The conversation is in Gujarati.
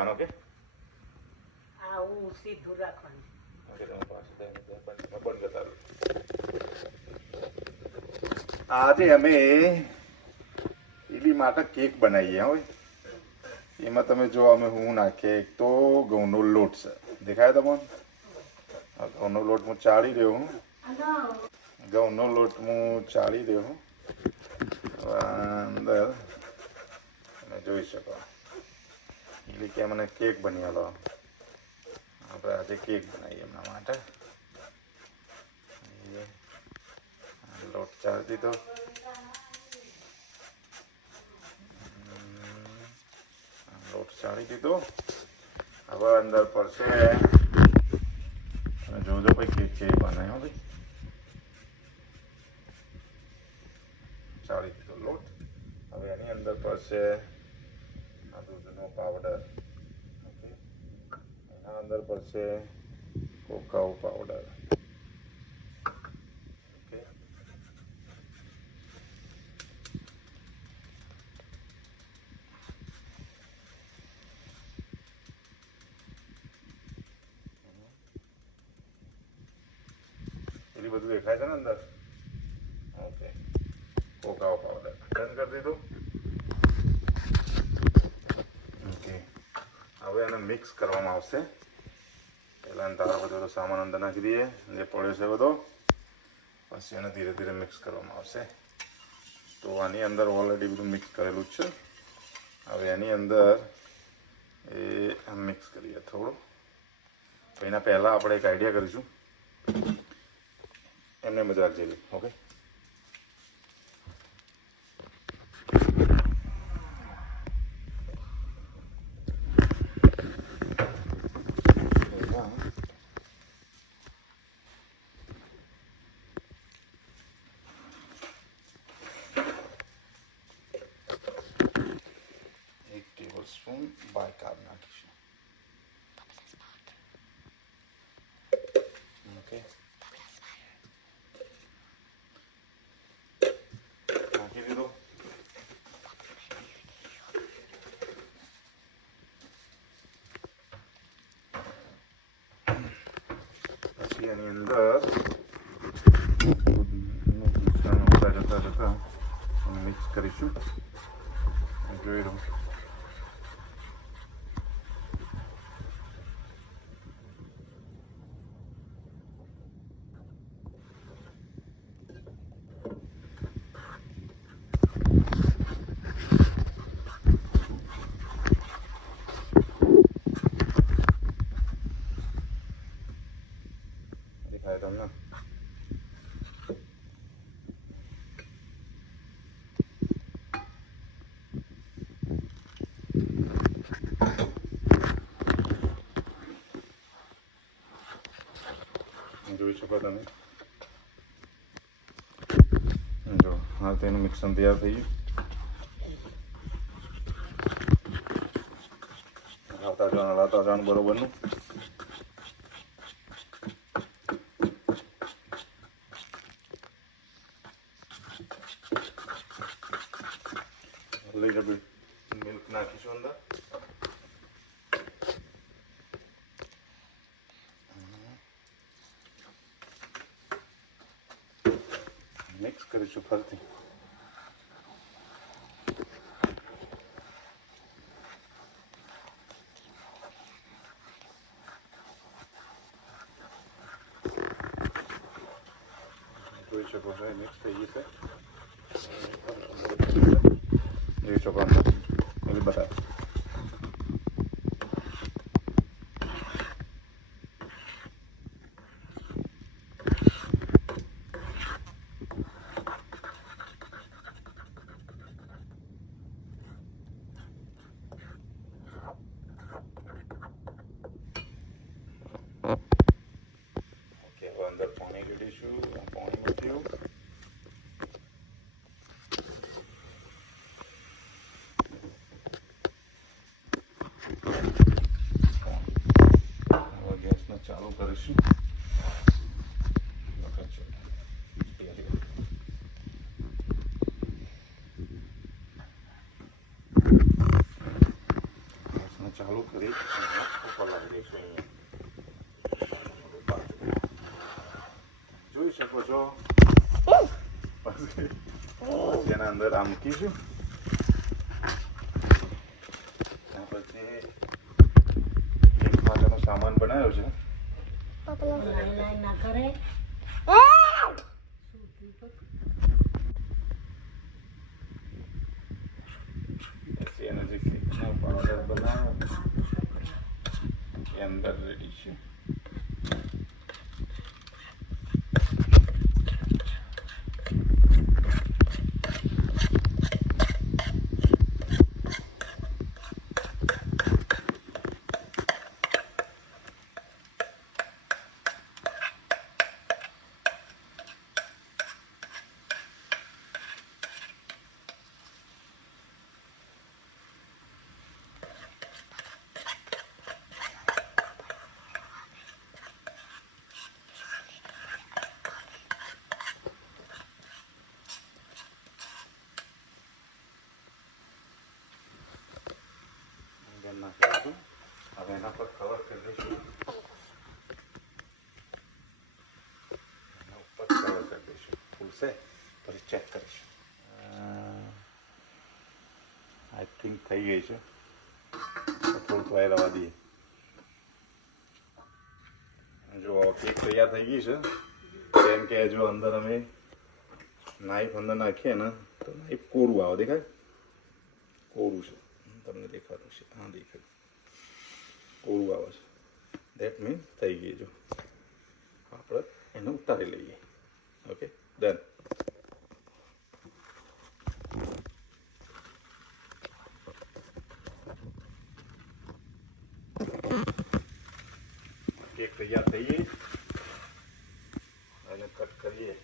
આનો કે આવું સીધું રાખવાનું. આજે અમે એલી માટે કેક બનાવીએ હોય. એમાં તમે જો અમે હું નાખીએ એક તો ઘઉંનો લોટ છે, દેખાય તમને? ઘઉંનો લોટ હું ચાળી રહ્યો હું. ઘઉંનો લોટ હું ચાળી રહ્યો હું. અંદર તમે જોઈ શકો એટલે કે મને કેક બની આલો. આપણે આજે કેક બનાવીએ એમના માટે. લોટ ચાળી દીધો. લોટ ચાળી દીધો. હવે અંદર પડશે જોજો ભાઈ કેક છે બનાવ્યો ભાઈ. ચાળી દીધો લોટ. હવે એની અંદર પડશે આ દૂધનો પાવડર. ઓકે, એના અંદર પડશે કોકાઓ પાવડર. ઓકે, એટલી બધું દેખાય છે ને અંદર. ઓકે, કોકાઓ પાવડર ડન કરી દીધું. ઓકે, હવે એને મિક્સ કરવામાં આવશે. પહેલાં તારો બધો સામાન અંદર નાખી દઈએ જે પડ્યો છે બધો, પછી એને ધીરે ધીરે મિક્સ કરવામાં આવશે. તો આની અંદર ઓલરેડી બધું મિક્સ કરેલું જ છે. હવે એની અંદર એ મિક્સ કરીએ થોડું. તો એના પહેલાં આપણે એક આઈડિયા કરીશું એમને મજાક જેવી. ઓકે, સ્પૂન બાયકાર્બ નાખીશું. ઓકે, નાખી દીધો. પછી એની અંદર જતા મિક્સ કરીશું. જોઈ લો દેખાય તમને. જોઈ શકો તમે. જો હા, તેનું મિક્સર તૈયાર થઈ ગયું. હલાવતા જવાનું બરોબરનું. લઈ જવું મિલ્ક નાખીશું અંદર. મિક્સ કરીશું ફરીથી. જોઈ શકો છો મિક્સ થઈ જશે. જોઈ શકો અંદર એવી બતાવે. ઓકે, હવે અંદર પાણી રેડીશું. પાણી મૂક્યું. હવે ગેસને ચાલુ કરીશું. ચાલુ કરી અને ઉપર લાવી દઈશું અહીંયા. જોઈ શકો છો. પછી એના અંદર આ મૂકીશું. પછી એક માટેનો સામાન બનાવ્યો છે. લાઈન ના કરે પછી એનો જે કેકનો પાવડર બનાવ્યો એ અંદર રેડી છે. નાખી દીધું. હવે એના પર કવર કરી દઈશું. એના ઉપર કવર કરી દઈશું. ફૂલશે પછી ચેક કરીશું. આઈ થિંક થઈ ગઈ છે. થોડુંક વાય રવા દઈએ. જો કેક તૈયાર થઈ ગઈ છે. કેમ કે જો અંદર અમે નાઈફ અંદર નાખીએ ને તો નાઈફ કોરું આવે. દેખાય કોરું છે. તમને દેખાતું છે. હા દેખાય કોરું આવે છે. દેટ મીન થઈ ગઈ. જો આપણે એને ઉતારી લઈએ. Okay done. કેક તૈયાર થઈ ગઈ. અને કટ કરીએ.